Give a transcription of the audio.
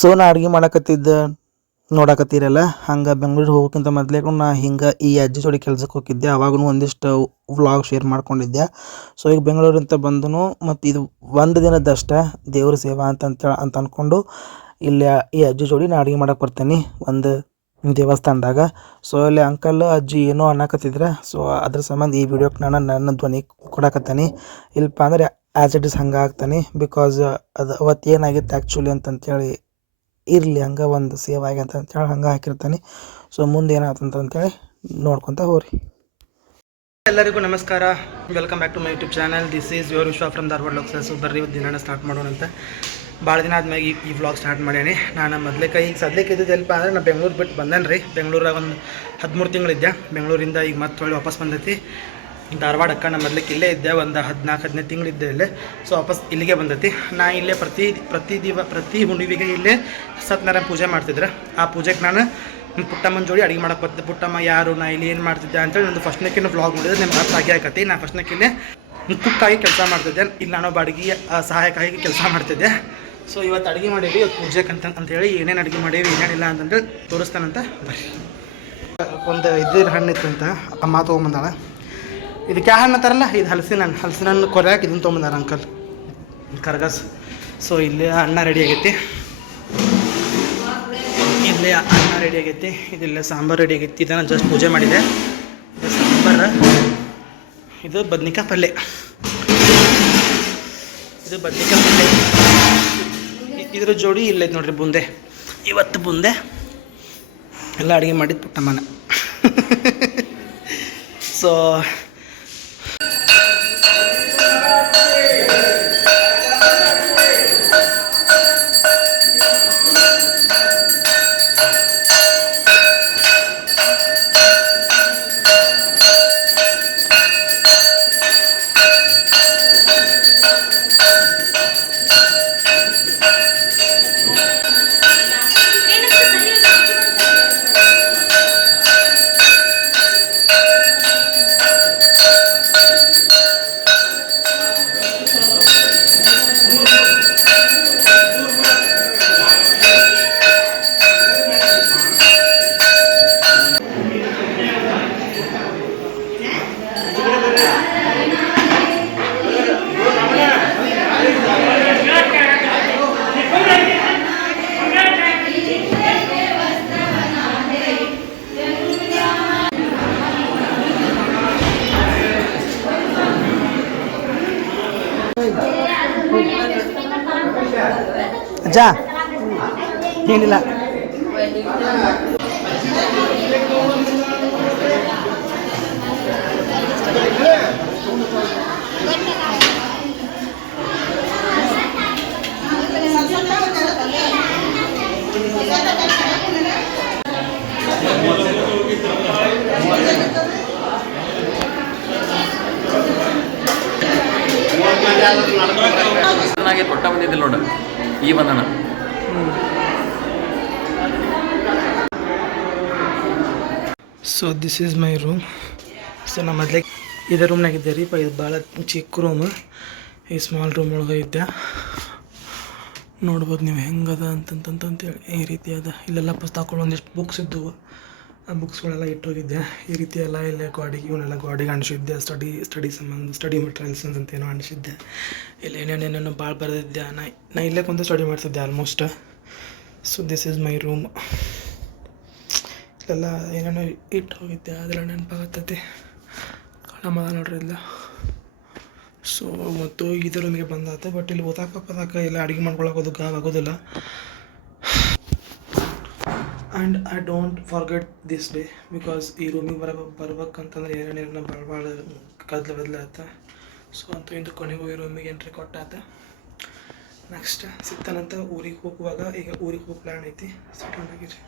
So ನಾ ಅಡುಗೆ ಮಾಡಕತ್ತಿದ್ದ ನೋಡಕತ್ತೀರಲ್ಲ, ಹಂಗೆ ಬೆಂಗ್ಳೂರಿಗೆ ಹೋಗೋಕ್ಕಿಂತ ಮೊದಲೇಗೂ ನಾ ಹಿಂಗೆ ಈ ಅಜ್ಜಿ ಜೋಡಿ ಕೆಲ್ಸಕ್ಕೆ ಹೋಗಿದ್ದೆ. ಅವಾಗೂ ಒಂದಿಷ್ಟು ವ್ಲಾಗ್ ಶೇರ್ ಮಾಡ್ಕೊಂಡಿದ್ದೆ. ಸೊ ಈಗ ಬೆಂಗಳೂರಿಂತ ಬಂದನು ಮತ್ತು ಇದು ಒಂದು ದಿನದಷ್ಟೇ ದೇವ್ರ ಸೇವಾ ಅಂತ ಅಂದ್ಕೊಂಡು ಇಲ್ಲಿ ಈ ಅಜ್ಜಿ ಜೋಡಿ ನಾ ಅಡುಗೆ ಮಾಡಕ್ಕೆ ಬರ್ತೇನೆ ಒಂದು ದೇವಸ್ಥಾನದಾಗ. ಸೊ ಇಲ್ಲಿ ಅಂಕಲ್ ಅಜ್ಜಿ ಏನೋ ಅನ್ನಕತ್ತಿದ್ರೆ, ಸೊ ಅದ್ರ ಸಂಬಂಧ ಈ ವಿಡಿಯೋಕ್ಕೆ ನಾನು ನನ್ನ ಧ್ವನಿ ಕೊಡಕತ್ತೀನಿ. ಇಲ್ಲಪ್ಪ ಅಂದರೆ ಆ್ಯಸ್ ಇಟ್ ಇಸ್ ಹಂಗೆ ಆಗ್ತಾನೆ. ಬಿಕಾಸ್ ಅದು ಅವತ್ತು ಏನಾಗಿತ್ತು ಆ್ಯಕ್ಚುಲಿ ಅಂತಂತೇಳಿ ಇರಲಿ ಹಂಗೆ ಒಂದು ಸೇವ್ ಆಗಿ ಅಂತೇಳಿ ಹಂಗೆ ಹಾಕಿರ್ತಾನೆ. ಸೊ ಮುಂದೆ ಏನಾಯ್ತಂತೇಳಿ ನೋಡ್ಕೊತ ಹೋಗ್ರಿ. ಎಲ್ಲರಿಗೂ ನಮಸ್ಕಾರ, welcome back to my YouTube channel. This is your Vishwa from Dharwad ಲೋಕ್ಸಸ್. ಬರ್ರಿ ದಿನ ಸ್ಟಾರ್ಟ್ ಮಾಡೋಣ ಅಂತ ಭಾಳ ದಿನ ಆದ್ಮೇಲೆ ಈ ವ್ಲಾಗ್ ಸ್ಟಾರ್ಟ್ ಮಾಡೇನಿ. ನಾನು ಮೊದಲೇಕ ಈಗ ಸದ್ಯಕ್ಕೆ ಇದ್ದಿದ್ದೆಲ್ಪ ಅಂದರೆ ನಾನು ಬೆಂಗ್ಳೂರು ಬಿಟ್ಟು ಬಂದೇನೆ ರೀ. ಬೆಂಗಳೂರಾಗ ಒಂದು 13 ತಿಂಗಳಿದ್ದೆ. ಬೆಂಗಳೂರಿಂದ ಈಗ ಮತ್ತೆ ಹೊಳ್ಳಿ ವಾಪಸ್ ಬಂದೈತಿ ಧಾರವಾಡಕ್ಕೆ. ನಾನು ಮೊದಲಿಗೆ ಇಲ್ಲೇ ಇದ್ದೆ, ಒಂದು 14-15 ತಿಂಗಳಿದ್ದೆ ಇಲ್ಲೇ. ಸೊ ವಾಪಸ್ ಇಲ್ಲಿಗೆ ಬಂದೈತಿ. ನಾ ಇಲ್ಲೇ ಪ್ರತಿ ಹುಣ್ಣಿಮೆಗೆ ಇಲ್ಲೇ ಸತ್ಯನಾರಾಯಣ ಪೂಜೆ ಮಾಡ್ತಿದ್ರೆ. ಆ ಪೂಜೆಗೆ ನಾನು ಪುಟ್ಟಮ್ಮನ ಜೋಡಿ ಅಡುಗೆ ಮಾಡಕ್ಕೆ ಬರ್ತಿದ್ದೆ. ಪುಟ್ಟಮ್ಮ ಯಾರು, ನಾ ಇಲ್ಲಿ ಏನು ಮಾಡ್ತಿದ್ದೆ ಅಂತೇಳಿ ನಂದು ಫಸ್ಟ್ನೇಕಿನ ವ್ಲಾಗ್ ನೋಡಿದ್ರೆ ನಿಮ್ಗೆ ಅರ್ಥ ಆಗಿ ಆಕತಿ. ನಾನು ಫಸ್ಟ್ನೇಕಿಲ್ಲೇ ಕುಕ್ಕಾಗಿ ಕೆಲಸ ಮಾಡ್ತಿದ್ದೆ, ಇಲ್ಲಿ ನಾನು ಬಾಡಿಗೆ ಸಹಾಯಕ್ಕಾಗಿ ಕೆಲಸ ಮಾಡ್ತಿದ್ದೆ. ಸೊ ಇವತ್ತು ಅಡುಗೆ ಮಾಡೀವಿ, ಇವತ್ತು ಪೂಜೆಗೆ ಅಂತೇಳಿ ಏನೇನು ಅಡುಗೆ ಮಾಡೀವಿ ಏನೇನಿಲ್ಲ ಅಂತಂದ್ರೆ ತೋರಿಸ್ತಾನಂತ ಬರ್ರಿ. ಒಂದು ಇದ್ರ ಹಣ್ಣು ಇತ್ತಂತ ಅಮ್ಮ ತೊಗೊಂಬಂದಾಳ. ಇದಕ್ಕೆ ಹಣ್ಣು ಅಂತಾರಲ್ಲ, ಇದು ಹಲಸಿನ ಹಣ್ಣು ಕೊರ್ಯಾಕೆ ಇದನ್ನು ತೊಗೊಂಬಂದಾರ ಅಂಕಲ್ ಕರ್ಗಸ್. ಸೊ ಇಲ್ಲಿ ಅನ್ನ ರೆಡಿ ಆಗೈತಿ, ಇಲ್ಲೇ ಅನ್ನ ರೆಡಿ ಆಗೈತಿ, ಇದಿಲ್ಲ ಸಾಂಬಾರು ರೆಡಿ ಆಗೈತಿ. ಇದನ್ನು ಜಸ್ಟ್ ಪೂಜೆ ಮಾಡಿದೆ. ಇದು ಸಾಂಬಾರು, ಇದು ಬದ್ನಿಕಾಯಿ ಪಲ್ಯ, ಇದು ಬದ್ನಿಕಾಯಿ ಪಲ್ಯ. ಇದ್ರ ಜೋಡಿ ಇಲ್ಲೈತೆ ನೋಡ್ರಿ ಬುಂದೆ. ಇವತ್ತು ಬುಂದೆ ಎಲ್ಲ ಅಡುಗೆ ಮಾಡಿದ್ದು ಪುಟ್ಟಮ್ಮನ. ಸೊ ಅಜ್ಜ ಏನಿಲ್ಲ. ಚೆನ್ನಾಗಿ ಕೊಟ್ಟ ಬಂದಿದ್ದಿಲ್ಲ ನೋಡ ಈ ಬಂದಣ. So this is my room. So ನಾ ಮೊದಲೇ ಇದೇ ರೂಮ್ನಾಗಿದ್ದೆ ರೀ ಇದು ಭಾಳ ಚಿಕ್ಕ ರೂಮ್. ಈ ಸ್ಮಾಲ್ ರೂಮ್ ಒಳಗೆ ಇದ್ದೆ. ನೋಡ್ಬೋದು ನೀವು ಹೆಂಗದ ಅಂತಂತಂತೇಳಿ ಈ ರೀತಿ ಅದ. ಇಲ್ಲೆಲ್ಲ ಪುಸ್ತಕಗಳು ಒಂದಿಷ್ಟು ಬುಕ್ಸ್ ಇದ್ದವು. ಆ ಬುಕ್ಸ್ಗಳೆಲ್ಲ ಇಟ್ಟೋಗಿದ್ದೆ ಈ ರೀತಿ ಎಲ್ಲ. ಇಲ್ಲೇ ಗಾಡಿಗೆ ಇವನ್ನೆಲ್ಲ ಗಾಡಿಗೆ ಅಂಟಿಸಿದ್ದೆ. ಸ್ಟಡಿ ಸಂಬಂಧ ಸ್ಟಡಿ ಮೆಟೀರಿಯಲ್ಸ್ ಅಂತೇನೋ ಅಂಟಿಸಿದ್ದೆ. ಇಲ್ಲಿ ಏನೇನೇನೇನೋ ಭಾಳ ಬರೆದಿದ್ದೆ. ನಾ ಇಲ್ಲೇ ಕುಂತು ಸ್ಟಡಿ ಮಾಡ್ತಿದ್ದೆ almost. So this is my room. ಇಲ್ಲೆಲ್ಲ ಏನೇನೋ ಇಟ್ಟು ಹೋಗಿದ್ದೆ ಅದೆಲ್ಲ ನೆನಪಾಗತ್ತೈತಿ. ಕಾಣಮದ ನೋಡ್ರಿ ಇಲ್ಲ. ಸೊ ಮತ್ತು ಇದೇ ರೂಮಿಗೆ ಬಂದಾತೆ. ಬಟ್ ಇಲ್ಲಿ ಓದಾಕ ಎಲ್ಲ ಅಡುಗೆ ಮಾಡ್ಕೊಳಕೋದು ಆಗೋದಿಲ್ಲ. And I don't forget this day because ಈ ರೂಮಿಗೆ ಬರ್ಬೇಕಂತಂದ್ರೆ ಏನೇನೇನೋ ಭಾಳ ಬದಲಾತ. ಸೊ ಅಂತೂ ಇಂದು ಕೊನೆಗೂ ಈ ರೂಮಿಗೆ ಎಂಟ್ರಿ ಕೊಟ್ಟಾತ. ನೆಕ್ಸ್ಟ್ ಸಿಗ್ತಾನಂತ ಊರಿಗೆ ಹೋಗುವಾಗ. ಈಗ ಊರಿಗೆ ಹೋಗೋ ಪ್ಲ್ಯಾನ್ ಐತಿ. ಸೆಟಲ್ ಆಗಿರಿ.